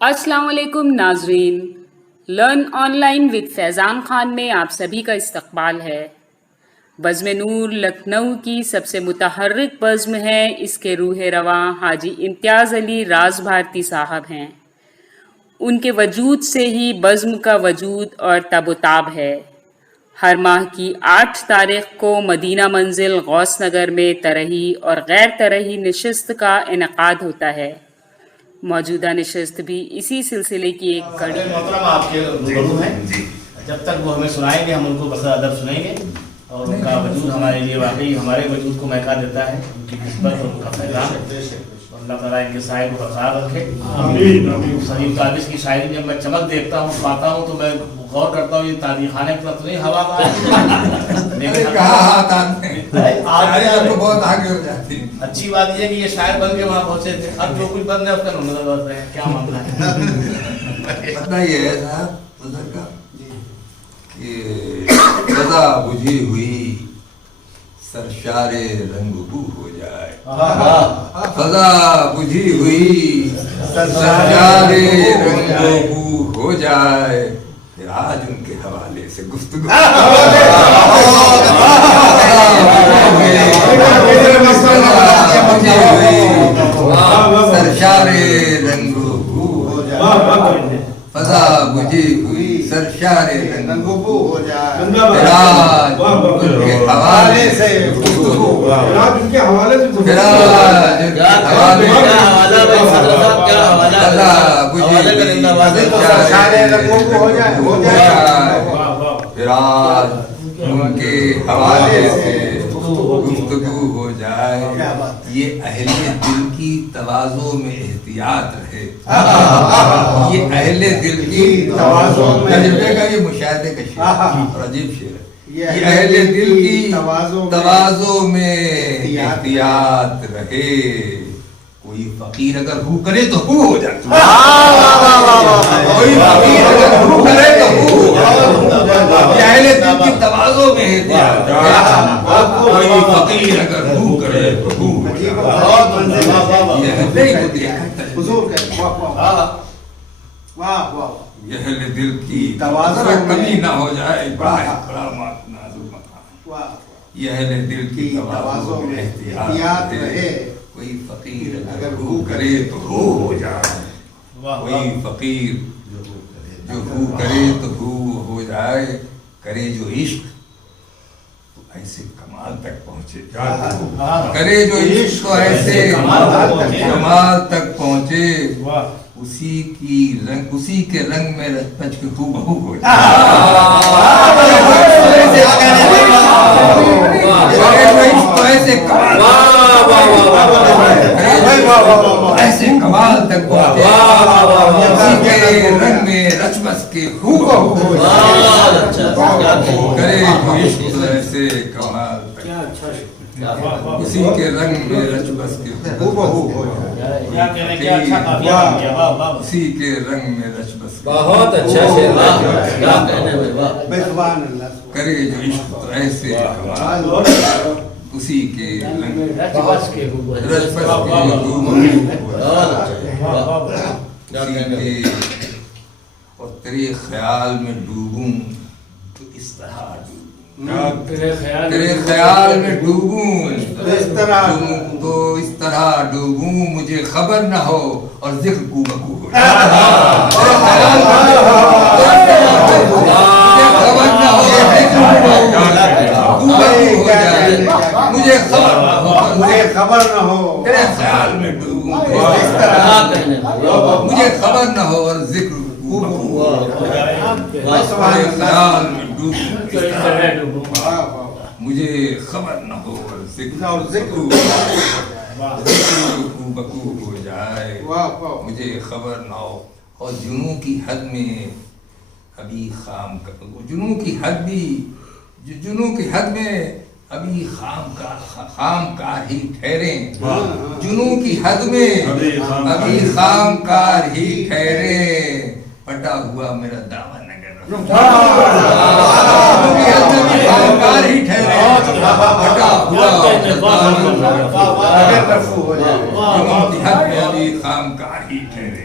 السلام علیکم ناظرین، لرن آن لائن ود فیضان خان میں آپ سبھی کا استقبال ہے۔ بزم نور لکھنؤ کی سب سے متحرک بزم ہے۔ اس کے روح رواں حاجی امتیاز علی راز بھارتی صاحب ہیں۔ ان کے وجود سے ہی بزم کا وجود اور تب و تاب ہے۔ ہر ماہ کی 8 تاریخ کو مدینہ منزل غوث نگر میں ترہی اور غیر ترہی نشست کا انعقاد ہوتا ہے۔ موجودہ نشست بھی اسی سلسلے کی ایک کڑی محترم آپ کے روبرو ہیں، جب تک وہ ہمیں سنائیں گے ہم ان کو بس ادب سنیں گے، اور ان کا وجود ہمارے لیے واقعی ہمارے وجود کو مہکا دیتا ہے۔ ان کی نسبت اور ان کا پیغام اللہ تعالیٰ ان کے سائے کو برقرار رکھے۔ سلیم قابض کی شاعری جب میں چمک دیکھتا ہوں پاتا ہوں تو میں غور کرتا ہوں یہ تاریخ خانے کا تو نہیں ہوا کا اچھی بات یہ ہے کہ یہ شاعر بن کے وہاں پہنچے تھے، اب جو کچھ بن رہا ہے اس کا نمونہ بن رہے ہیں، کیا معاملہ ہے؟ پتہ یہ ہے صاحب ادھر کا کہ سزا بجھی ہوئی سرشار رنگ بو ہو جائے، سزا بجھی ہوئی سرشار رنگ بو ہو جائے، پھر آج ان کے حوالے سے گفتگو سرشار رنگ بو ہو جائے، فضا بجھی ہوئی سرشار رنگ بو ہو جائے، فراج ان کے حوالے سے گفتگو، فراج ان کے حوالے سے گفتگو، فضا بجھی ہوئی سرشار رنگ بو ہو جائے، فراج ان کے حوالے سے گفتگو ہو جائے۔ یہ اہل دل کی تواضع میں احتیاط رہے، یہ اہل دل کی تواضع میں، تجربے کا یہ مشاہدے کا شعر اور عجیب شعر ہے، یہ اہل دل کی تواضع میں احتیاط رہے، کوئی فقیر اگر ہو کرے تو ہو ہو جائے، کوئی فقیر اگر ہو کرے تو ہو ہو جائے، یہ اہل دل کی تواضع میں احتیاط رہے، کوئی فقیر اگر ہو کرے تو ہو ہو جائے۔ یہ اہل دل کی تواضع کمی نہ ہو جائے، بڑا نازک مقام، یہ اہل دل کی تواضع میں احتیاط رہے، کوئی فقیر اگر ہو کرے تو ہو جائے، کوئی فقیر جو ہو کرے تو ہو جائے، کرے جو عشق تو ایسے کمال تک پہنچے، کرے جو عشق تو ایسے کمال تک پہنچے، اسی کے رنگ میں رچ کے ہو بہو ہو جائے، ایسے کمال تک پہنچے، اسی کے رنگ میں رچ بس کے ہو بہو ہو جائے، کرے جو عشق تو ایسے کمال تک، اسی کے رنگ میں رچ بس کے ہو بہو ہو جائے، اسی کے رنگ میں رچ بس کے، بہت اچھا کرے جو عشق تو ایسے کمال، اسی کے رنگ رچ بس کے اور تیرے خیال میں ڈوبوں تو اس طرح ڈوبوں، تیرے خیال میں ڈوبوں تو اس طرح ڈوبوں، مجھے خبر نہ ہو اور ذکر کو بکو ہو جائے، خبر نہ ہو مجھے خبر نہ ہو، تیرے خیال میں ڈوبوں مجھے خبر نہ ہو اور ذکر کو بکو ہو جائے، تیرے خیال میں ڈوبوں مجھے خبر نہ ہو اور ذکر کو بکو ہو جائے، مجھے خبر نہ ہو، اور جنوں کی حد میں ابھی خام کا، جنوں کی حد بھی، جنوں کی حد میں ابھی خام کار ہی ٹھہریں، جنوں کی حد میں ابھی خام کار ہی ٹھہریں، پٹا ہوا میرا دعویٰ نگر خام کار ہی ٹھہرے، پٹا ہوا خام کار ہی ٹھہرے،